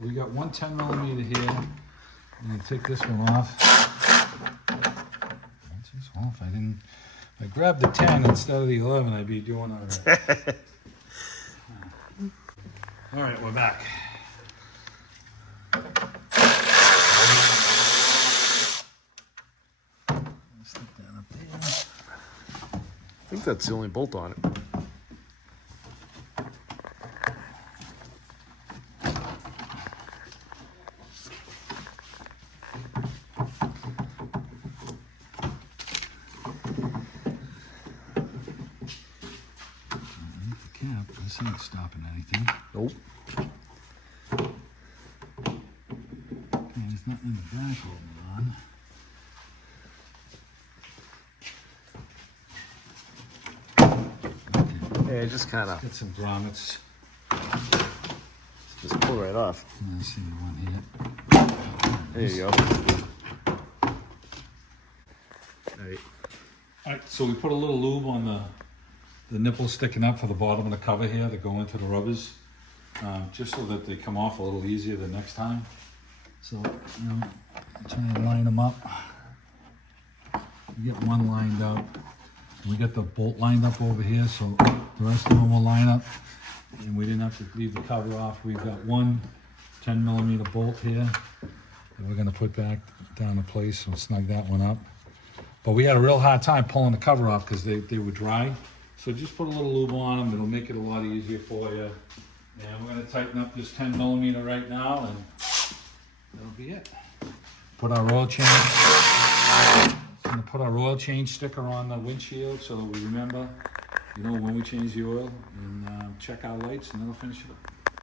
We got one 10 millimeter here. I'm gonna take this one off. That's just off. If I grabbed the 10 instead of the 11, I'd be doing all right. All right, we're back. Stick that up there. I think that's the only bolt on it. Cap, this ain't stopping anything. Nope. Okay, there's nothing in the back holding on. Yeah, just kind of Get some grommets. just pull right off. Let's see one here. There you go. Hey. All right, so we put a little lube on the nipples sticking up for the bottom of the cover here that go into the rubbers, just so that they come off a little easier the next time. So, you know, try and line them up. We get one lined up. We get the bolt lined up over here, so the rest of them will line up. And we didn't have to leave the cover off. We've got one 10 millimeter bolt here that we're gonna put back down in place and snug that one up. But we had a real hard time pulling the cover off because they were dry. So just put a little lube on them. It'll make it a lot easier for you. And we're gonna tighten up this 10 millimeter right now, and that'll be it. Put our oil change. Gonna put our oil change sticker on the windshield so that we remember, you know, when we change the oil, and check our lights, and that'll finish it up.